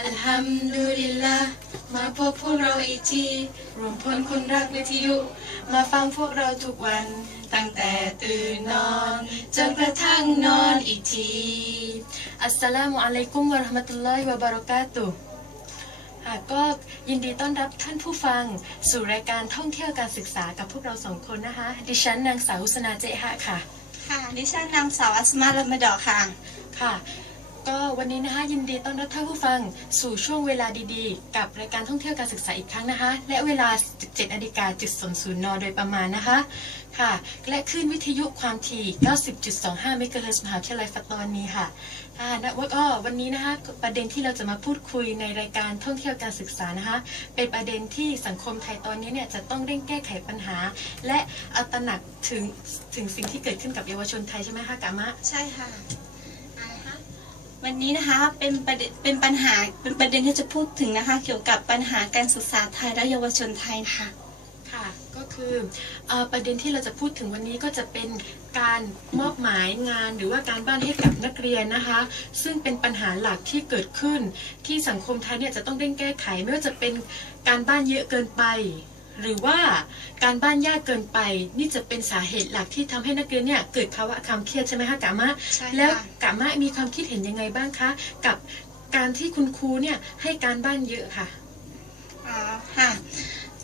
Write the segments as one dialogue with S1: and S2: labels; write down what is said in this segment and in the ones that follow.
S1: อัลฮัมดุลิลละมาพบพวกเราอีกทีรวมพลคนรักวิทยุ มาฟังพวกเราทุกวัน ตั้งแต่ตื่นนอน จนกระทั่งนอนอีกทีอัสสลามุอะลัยกุมวะเราะห์มะตุลลอฮิวะบารอกาตุฮ์ค่ะก็ยินดีต้อนรับท่านผู้ฟัง สู่รายการท่องเที่ยวการศึกษากับพวกเราสองคนนะคะ ดิฉันนางสาวอุสนาเจฮะค่ะ
S2: ค่ะ ดิฉันนางสาวอัสมาละมะดอกค่ะ
S1: ค่ะ ก็วันนี้นะคะยินดีต้อนรับท่านผู้ฟังสู่ช่วงเวลาดีๆ กับรายการท่องเที่ยวการศึกษาอีกครั้งนะคะ และเวลา 17นาฬิกาจุดศูนย์นโดยประมาณนะคะค่ะและคลื่นวิทยุความถี่ 90.25เมกะเฮิรตซ์มหาวิทยาลัยฟัตตอนนี้ค่ะค่ะและว่าก็วันนี้นะคะประเด็นที่เราจะมาพูดคุยในรายการท่องเที่ยวการศึกษานะคะ เป็นประเด็นที่สังคมไทยตอนนี้เนี่ยจะต้องเร่งแก้ไขปัญหา และเอาตระหนักถึงถึงสิ่งที่เกิดขึ้นกับเยาวชนไทยใช่ไหมคะกามะ
S2: ใช่ค่ะ วันนี้นะคะเป็นประเด็นเป็นปัญหาเป็นประเด็นที่จะพูดถึงนะคะ เกี่ยวกับปัญหาการศึกษาไทยและเยาวชนไทยค่ะ
S1: ค่ะก็คืออประเด็นที่เราจะพูดถึงวันนี้ก็จะเป็นการมอบหมายงานหรือว่าการบ้านให้กับนักเรียนนะคะ ซึ่งเป็นปัญหาหลักที่เกิดขึ้น ที่สังคมไทยเนี่ยจะต้องเร่งแก้ไขไม่ว่าจะเป็นการบ้านเยอะเกินไป หรือว่าการบ้านยากเกินไปนี่จะเป็นสาเหตุหลักที่ทำให้นักเรียนเนี่ยเกิดภาวะความเครียดใช่ไหมคะกามะ
S2: ใช่ค่ะ
S1: แล้วกามะมีความคิดเห็นยังไงบ้างคะ กับการที่คุณครูเนี่ยให้การบ้านเยอะค่ะ
S2: อ่าค่ะ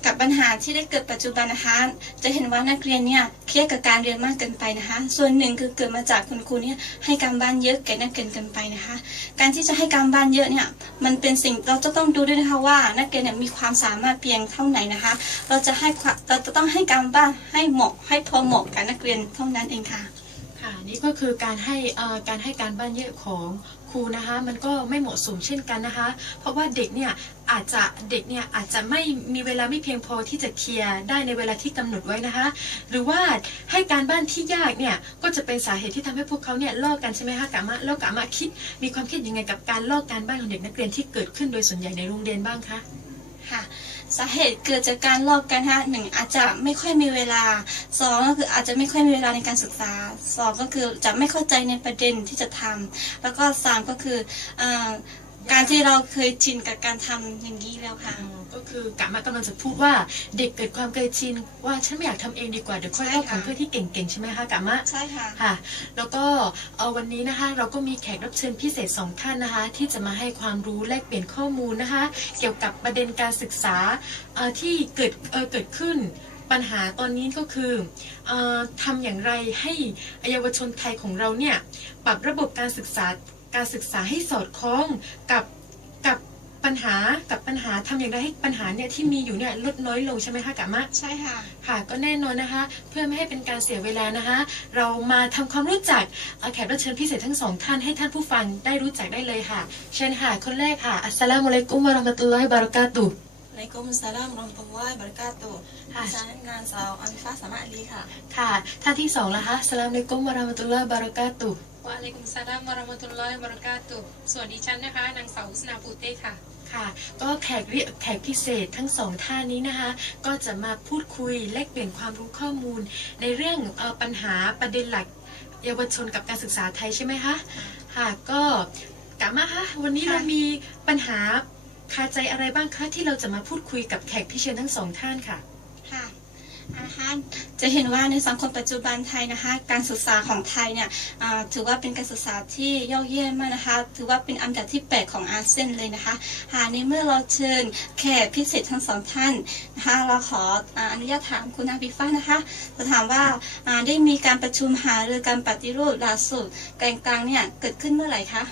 S2: กับปัญหาที่ได้เกิดปัจจุบันนะคะ จะเห็นว่านักเรียนเนี่ยเครียดกับการเรียนมากเกินไปนะคะ ส่วนหนึ่งคือเกิดมาจากคุณครูเนี่ยให้การบ้านเยอะแก่นักเรียนเกินไปนะคะ การที่จะให้การบ้านเยอะเนี่ยมันเป็นสิ่งเราจะต้องดูด้วยนะคะว่านักเรียนเนี่ยมีความสามารถเพียงเท่าไหร่นะคะ เราจะให้ความเราจะต้องให้การบ้านให้เหมาะให้พอเหมาะกับนักเรียนเท่านั้นเองค่ะ
S1: ค่ะนี่ก็คือการให้การให้การบ้านเยอะของครูนะคะมันก็ไม่เหมาะสมเช่นกันนะคะ เพราะว่าเด็กเนี่ยอาจจะเด็กเนี่ยอาจจะไม่มีเวลาไม่เพียงพอที่จะเคลียร์ได้ในเวลาที่กำหนดไว้นะคะ หรือว่าให้การบ้านที่ยากเนี่ยก็จะเป็นสาเหตุที่ทำให้พวกเขาเนี่ยลอกกันใช่ไหมคะกามะล้วกามะคิด มีความคิดยังไงกับการลอกการบ้านของเด็กนักเรียนที่เกิดขึ้นโดยส่วนใหญ่ในโรงเรียนบ้างคะ
S2: ค่ะ สาเหตุเกิดจากการลอกกันฮะหนึ่งอาจจะไม่ค่อยมีเวลาสองก็คืออาจจะไม่ค่อยมีเวลาในการศึกษาสองก็คือจะไม่เข้าใจในประเด็นที่จะทำแล้วก็สามก็คืออ่อ การที่เราเคยชินกับการทำอย่างนี้แล้วค่ะ
S1: อ๋อก็คือกะมากำลังจะพูดว่าเด็กเกิดความเคยชินว่าฉันไม่อยากทำเองดีกว่าเดี๋ยวค่อย
S2: ใช่
S1: เอาข
S2: ค่ะ
S1: องเพื่อนที่เก่งๆใช่ไหมคะกะมะ
S2: ใช่ค่ะ
S1: ค่ะแล้วก็เอ่อวันนี้นะคะเราก็มีแขกรับเชิญพิเศษสองท่านนะคะ ที่จะมาให้ความรู้แลกเปลี่ยนข้อมูลนะคะ เกี่ยวกับประเด็นการศึกษาเอ่อที่เกิดเอ่อเกิดขึ้นปัญหาตอนนี้ก็คือเออทำอย่างไรให้เยาวชนไทยของเราเนี่ยปรับระบบการศึกษา การศึกษาให้สอดคล้องกับกับปัญหากับปัญหาทำอย่างไรให้ปัญหาเนี่ยที่มีอยู่เนี่ยลดน้อยลงใช่ไหมคะกะมะ
S2: ใช่ค่ะ
S1: ค่ะก็แน่นอนนะคะ เพื่อไม่ให้เป็นการเสียเวลานะคะ เรามาทำความรู้จักเอ่อแขกรับเชิญพิเศษทั้งสองท่านให้ท่านผู้ฟังได้รู้จักได้เลยค่ะ เชิญค่ะคนแรกค่ะอัสสลามุอะลัยกุมวะเราะห์มะตุลลอฮิวะบะเราะกาตุฮ์
S3: ในกรมสลามรอมตุลลอฮิบารากาตุฮ์
S1: ค่ะ
S3: ดิฉันนางสาวอันฟ้าสามารถลีค่ะ
S1: ค่ะท่านที่สองละคะอัสสลามุอะลัยกุมวะเราะห์มะตุลลอฮิวะบะเราะกาตุฮ์
S4: วะอะลัยกุมสลามวะเราะมะตุลลอฮิวะบะเราะกาตุฮ์ส่วนดิฉันนะคะนางสาวอุสนาปูเต้ค่ะ
S1: ค่ะ ก็แขกเรียแขกพิเศษทั้งสองท่านนี้นะคะ ก็จะมาพูดคุยแลกเปลี่ยนความรู้ข้อมูล ในเรื่องเอ่อปัญหาประเด็นหลักเยาวชนกับการศึกษาไทยใช่ไหมคะค่ะก็กลับมาคะวันนี้
S2: ค่ะ
S1: เรามีปัญหาคาใจอะไรบ้างคะที่เราจะมาพูดคุยกับแขกพิเศษทั้งสองท่านค่ะ
S2: ค่ะอาฮะจะเห็นว่าในสังคมปัจจุบันไทยนะคะ การศึกษาของไทยเนี่ยถือว่าเป็นการศึกษาที่ยอดเยี่ยมมากนะคะ ถือว่าเป็นอันดับที่แปดของอาเซียนเลยนะคะหาในเมื่อเราเชิญแขกพิเศษทั้งสองท่านนะคะเราขออนุญาตถามคุณอาบิฟ้านะคะจะถามว่าอ่าได้มีการประชุมหารือการปฏิรูปหลักสูตรกลางๆเนี่ยเกิดขึ้นเมื่อไหร่คะ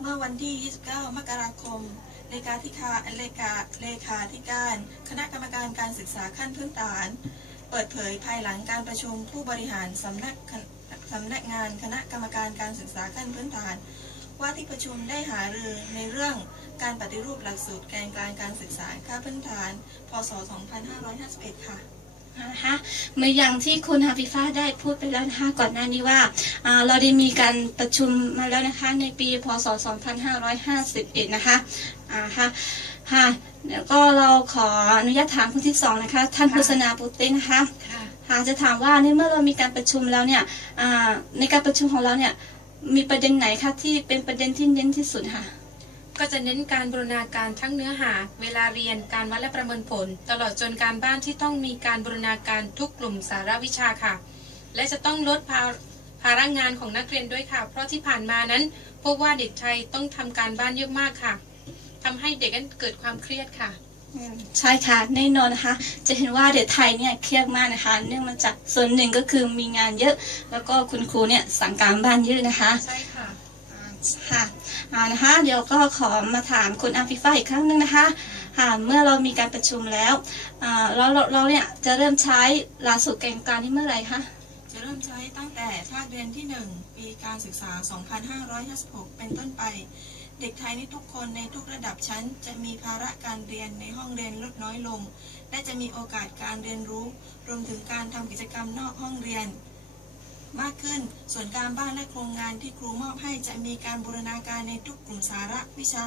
S3: เมื่อวันที่ 29 มกราคม เลขาธิการเลขาเลขาธิการ คณะกรรมการการศึกษาขั้นพื้นฐาน เปิดเผยภายหลังการประชุมผู้บริหารสำนักสำนักงานคณะกรรมการการศึกษาขั้นพื้นฐาน ว่าที่ประชุมได้หารือในเรื่องการปฏิรูปหลักสูตรแกนกลางการศึกษาขั้นพื้นฐาน พศ 2551 ค่ะ
S2: นะคะเมื่ออย่างที่คุณฮาฟิฟ้าได้พูดไปแล้วนะคะก่อนหน้านี้ว่าอ่าเราได้มีการประชุมมาแล้วนะคะในปีพศ 2551 นะคะอ่าค่ะค่ะแล้วก็เราขออนุญาตถามคุณที่สองนะคะ ท่านโฆษณาปุตตินะคะ
S1: ค่ะ
S2: ค่ะจะถามว่าในเมื่อเรามีการประชุมแล้วเนี่ยอ่าในการประชุมของเราเนี่ยมีประเด็นไหนคะที่เป็นประเด็นที่เน้นที่สุดค่ะ
S4: ก็จะเน้นการบูรณาการทั้งเนื้อหา เวลาเรียนการวัดและประเมินผล ตลอดจนการบ้านที่ต้องมีการบูรณาการทุกกลุ่มสาระวิชาค่ะ และจะต้องลดภาภาระงานของนักเรียนด้วยค่ะ เพราะที่ผ่านมานั้นพบว่าเด็กไทยต้องทำการบ้านเยอะมากค่ะทำให้เด็กนั้นเกิดความเครียดค่ะ
S2: อืมใช่ค่ะแน่นอนนะคะ จะเห็นว่าเด็กไทยเนี่ยเครียดมากนะคะ เนื่องมาจากส่วนหนึ่งก็คือมีงานเยอะ แล้วก็คุณครูเนี่ยสั่งการบ้านเยอะนะคะ
S4: ใช่ค่ะ
S2: อ่า ค่ะอ่านะคะเดี๋ยวก็ขอมาถามคุณอาฟิฟ้าอีกครั้งหนึ่งนะคะค่ะเมื่อเรามีการประชุมแล้วเราเราเราเนี่ยจะเริ่มใช้หลักสูตรเก่งการที่เมื่อไหร่คะ
S3: จะเริ่มใช้ตั้งแต่ภาคเรียนที่ 1 ปีการศึกษา 2556 เป็นต้นไป เด็กไทยในทุกคนในทุกระดับชั้น จะมีภาระการเรียนในห้องเรียนลดน้อยลง และจะมีโอกาสการเรียนรู้ รวมถึงการทำกิจกรรมนอกห้องเรียน มากขึ้น ส่วนการบ้านและโครงงานที่ครูมอบให้จะมีการบูรณาการในทุกกลุ่มสาระวิชา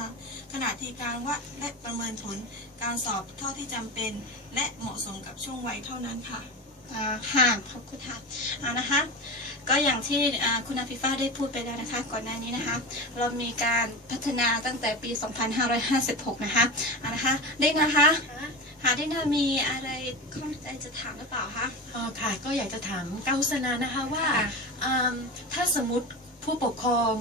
S3: ขณะที่การวัดและประเมินผล การสอบเท่าที่จำเป็น และเหมาะสมกับช่วงวัยเท่านั้นค่ะ
S2: อ่าค่ะขอบคุณค่ะอานะคะ ก็อย่างที่คุณอาฟิฟ้าได้พูดไปแล้วนะคะ ก่อนหน้านี้นะคะ เรามีการพัฒนาตั้งแต่ปี 2556 นะคะอานะคะเด็กนะคะ หาเด็กนะมีอะไรข้องใจจะถามหรือเปล่าคะ
S1: อ๋อค่ะก็อยากจะถามก้าวโฆษณานะคะว่า
S4: ค่ะ
S1: อืมถ้าสมมติผู้ปกครอง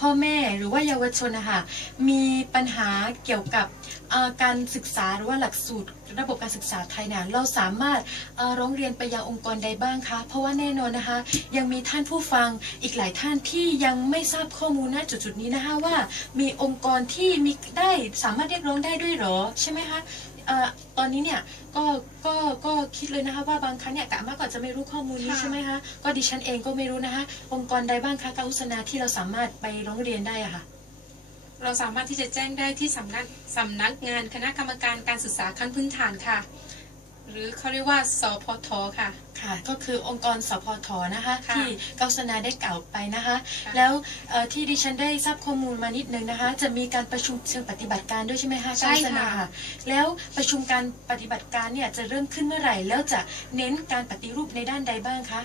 S1: พ่อแม่หรือว่าเยาวชนนะคะมีปัญหาเกี่ยวกับเอ่อการศึกษาหรือว่าหลักสูตร ระบบการศึกษาไทยเนี่ยเราสามารถเอ่อร้องเรียนไปยังองค์กรใดบ้างคะเพราะว่าแน่นอนนะคะ ยังมีท่านผู้ฟังอีกหลายท่านที่ยังไม่ทราบข้อมูลณจุดๆนี้นะคะว่า มีองค์กรที่มีได้สามารถเรียกร้องได้ด้วยเหรอใช่ไหมคะ เอ่อตอนนี้เนี่ยก็ก็ก็คิดเลยนะคะว่าบางครั้งเนี่ยกะมากกว่าจะไม่รู้ข้อมูลนี้
S2: ค่ะ
S1: ใช่ไหมคะก็ดิฉันเองก็ไม่รู้นะคะองค์กรใดบ้างคะการุษณาที่เราสามารถไปร้องเรียนได้อะค่ะ
S4: เราสามารถที่จะแจ้งได้ที่สำนักสำนักงานคณะกรรมการการศึกษาขั้นพื้นฐานค่ะ หรือเขาเรียกว่าสพทค่ะ
S1: ค่ะ ก็คือองค์กรสพทนะคะ
S4: ค่ะ
S1: ที่กัษณาได้กล่าวไปนะคะ
S4: ค่ะ
S1: แล้วเอ่อที่ดิฉันได้ทราบข้อมูลมานิดนึงนะคะ จะมีการประชุมเชิงปฏิบัติการด้วยใช่ไหมคะ
S4: ใช่
S1: กัษณา
S4: ค่ะ
S1: แล้วประชุมการปฏิบัติการเนี่ยจะเริ่มขึ้นเมื่อไหร่ แล้วจะเน้นการปฏิรูปในด้านใดบ้างคะ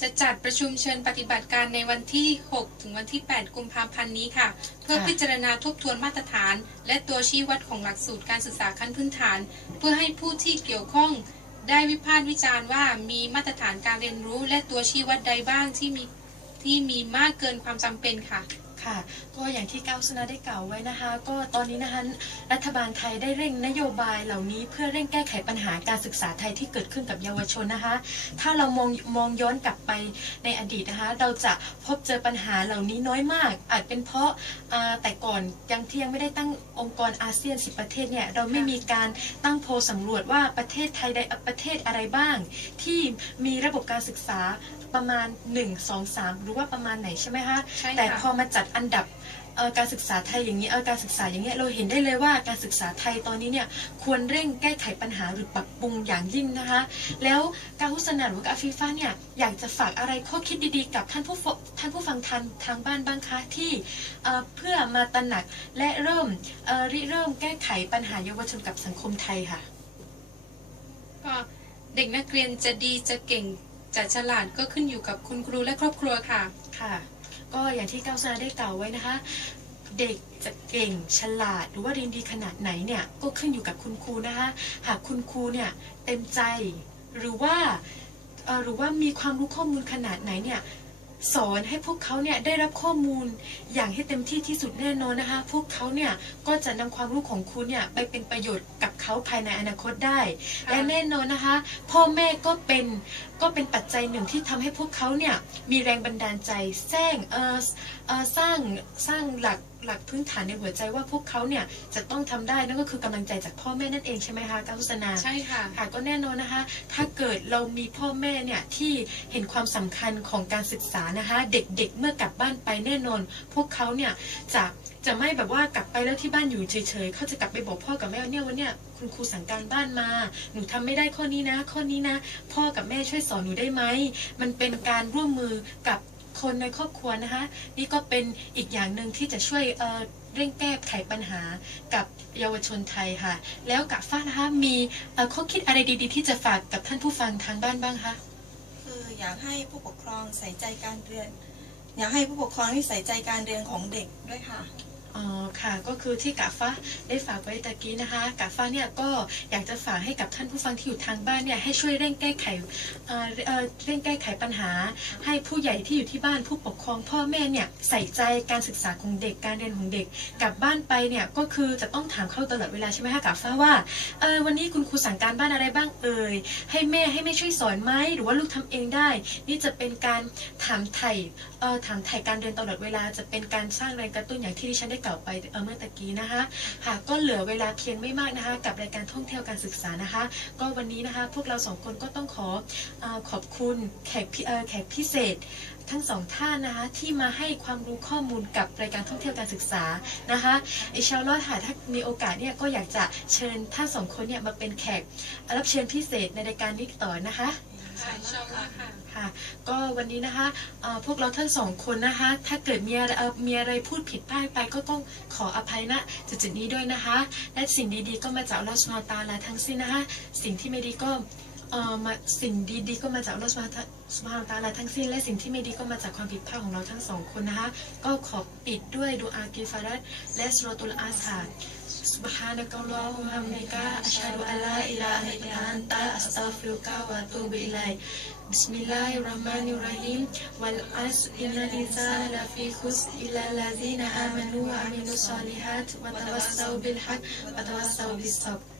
S4: จะจัดประชุมเชิญปฏิบัติการในวันที่ 6 ถึงวันที่ 8 กุมภาพันธ์นี้ค่ะ เพื่อพิจารณาทบทวนมาตรฐาน และตัวชี้วัดของหลักสูตรการศึกษาขั้นพื้นฐาน เพื่อให้ผู้ที่เกี่ยวข้องได้วิพากษ์วิจารณ์ว่ามีมาตรฐานการเรียนรู้ และตัวชี้วัดใดบ้างที่มีที่มีมากเกินความจำเป็นค่ะ
S1: ค่ะ ก็อย่างที่ก้าวสนาได้กล่าวไว้นะคะ ก็ตอนนี้นะคะรัฐบาลไทยได้เร่งนโยบายเหล่านี้เพื่อเร่งแก้ไขปัญหาการศึกษาไทยที่เกิดขึ้นกับเยาวชนนะคะ ถ้าเรามองมองย้อนกลับไปในอดีตนะคะ เราจะพบเจอปัญหาเหล่านี้น้อยมาก อาจเป็นเพราะาแต่ก่อนยังที่ยังไม่ได้ตั้งองค์กรอาเซียน 10 ประเทศเนี่ยเราไม่มีการตั้งโพลสำรวจว่าประเทศไทยใดประเทศอะไรบ้าง ที่มีระบบการศึกษา ประมาณ 1 2 3 หรือว่าประมาณไหนใช่ไหมคะ
S4: ใช่ค่ะ
S1: แต่พอมาจัดอันดับเอ่อการศึกษาไทยอย่างนี้เออการศึกษาอย่างเงี้ยเราเห็นได้เลยว่าการศึกษาไทยตอนนี้เนี่ยควรเร่งแก้ไขปัญหาหรือปรับปรุงอย่างยิ่งนะคะ แล้วการพุสนาหรือว่าอาฟีฟ้าเนี่ยอยากจะฝากอะไรข้อคิดดีๆ กับท่านผู้ฟท่านผู้ฟังทางทางบ้านบ้างคะที่เอ่อเพื่อมาตระหนักและเริ่มเอ่อริเริ่มแก้ไขปัญหาเยาวชนกับสังคมไทยค่ะ
S4: ก็เด็กนักเรียนจะดีจะเก่ง จะฉลาดก็ขึ้นอยู่กับคุณครูและครอบครัวค่ะ
S1: ค่ะ ก็อย่างที่ก้าวซาได้กล่าวไว้นะคะ เด็กจะเก่งฉลาดหรือว่าเรียนดีขนาดไหนเนี่ยก็ขึ้นอยู่กับคุณครูนะคะ หากคุณครูเนี่ยเต็มใจหรือว่าหรือว่ามีความรู้ข้อมูลขนาดไหนเนี่ย สอนให้พวกเขาเนี่ยได้รับข้อมูลอย่างให้เต็มที่ที่สุดแน่นอนนะคะ พวกเขาเนี่ยก็จะนำความรู้ของคุณเนี่ยไปเป็นประโยชน์กับเขาภายในอนาคตได้
S4: ค่ะ
S1: และแน่นอนนะคะ พ่อแม่ก็เป็นก็เป็นปัจจัยหนึ่งที่ทำให้พวกเขาเนี่ยมีแรงบันดาลใจแสร้งเออเออสร้างสร้างหลัก หลักพื้นฐานในหัวใจว่าพวกเขาเนี่ยจะต้องทำได้นั่นก็คือกำลังใจจากพ่อแม่นั่นเองใช่ไหมคะการุษนา
S4: ใช่ค่ะ
S1: ค่ะก็แน่นอนนะคะ ถ้าเกิดเรามีพ่อแม่เนี่ยที่เห็นความสำคัญของการศึกษานะคะ เด็กๆเมื่อกลับบ้านไปแน่นอน พวกเขาเนี่ยจะจะไม่แบบว่ากลับไปแล้วที่บ้านอยู่เฉยๆ เขาจะกลับไปบอกพ่อกับแม่ว่าเนี่ยวันเนี้ยคุณครูสั่งการบ้านมา หนูทำไม่ได้ข้อนี้นะ ข้อนี้นะ พ่อกับแม่ช่วยสอนหนูได้ไหม มันเป็นการร่วมมือกับ คนในครอบครัวนะคะ นี่ก็เป็นอีกอย่างหนึ่งที่จะช่วยเเร่งแก้ไขปัญหากับเยาวชนไทยค่ะ แล้วกับฟ้านะคะมีข้อคิดอะไรดีๆ ที่จะฝากกับท่านผู้ฟังทางบ้านบ้างคะ
S3: คืออยากให้ผู้ปกครองใส่ใจการเรียน อยากให้ผู้ปกครองที่ใส่ใจการเรียนของเด็กด้วยค่ะ
S1: อ๋อค่ะก็คือที่กาฟ้าได้ฝากไว้ตะกี้นะคะกาฟ้าเนี่ยก็อยากจะฝากให้กับท่านผู้ฟังที่อยู่ทางบ้านเนี่ยให้ช่วยเร่งแก้ไขเอ่อเอ่อเร่งแก้ไขปัญหา ให้ผู้ใหญ่ที่อยู่ที่บ้านผู้ปกครองพ่อแม่เนี่ยใส่ใจการศึกษาของเด็กการเรียนของเด็ก กลับบ้านไปเนี่ยก็คือจะต้องถามเข้าตลอดเวลาใช่ไหมคะกาฟ้าว่าเออวันนี้คุณครูสั่งการบ้านอะไรบ้างเอ่ยให้แม่ให้แม่ช่วยสอนไหมหรือว่าลูกทำเองได้ นี่จะเป็นการถามไถ่เอ่อถามไถ่การเรียนตลอดเวลาจะเป็นการสร้างแรงกระตุ้นอย่างที่ดิฉันได้กล่าวไปเอเมื่อตะกี้นะคะหากก็เหลือเวลาเพียงไม่มากนะคะ กับรายการท่องเที่ยวการศึกษานะคะ ก็วันนี้นะคะพวกเราสองคนก็ต้องขออขอบคุณแขกพิเออแขกพิเศษทั้งสองท่านนะคะที่มาให้ความรู้ข้อมูลกับรายการท่องเที่ยวการศึกษานะคะอิชาลอฮ์ค่ะถ้ามีโอกาสเนี่ยก็อยากจะเชิญท่านสองคนเนี่ยมาเป็นแขกรับเชิญพิเศษในรายการนี้ต่อนะคะ
S4: ค่ะอินชาอัลลอฮ์ค่ะ
S1: ค่ะ ก็วันนี้นะคะพวกเราท่านสองคนนะคะ ถ้าเกิดมีอะไรมีอะไรพูดผิดพลาดไปก็ต้องขออภัยณจุดจุดนี้ด้วยนะคะ และสิ่งดีๆก็มาจากลอสุบฮาตาลาทั้งสิ้นนะคะ สิ่งที่ไม่ดีก็มาสิ่งดีๆก็มาจากลลอฮฺสุบฮานะฮูวะตาลาทั้งสิ้นและสิ่งที่ไม่ดีก็มาจากความผิดพลาดของเราทั้งสองคนนะคะ ก็ขอปิดด้วยดูอากิฟารัตและสุรตุลอาสา Subhanaka Allahumma bika asyhadu an la ilaha illa anta astaghfiruka wa atubu ilaik. Bismillahirrahmanirrahim. Wal asr inna lisaa la fi khusr illa allazina amanu wa amilus solihat wa tawassaw bil haqq wa tawassaw bis sabr.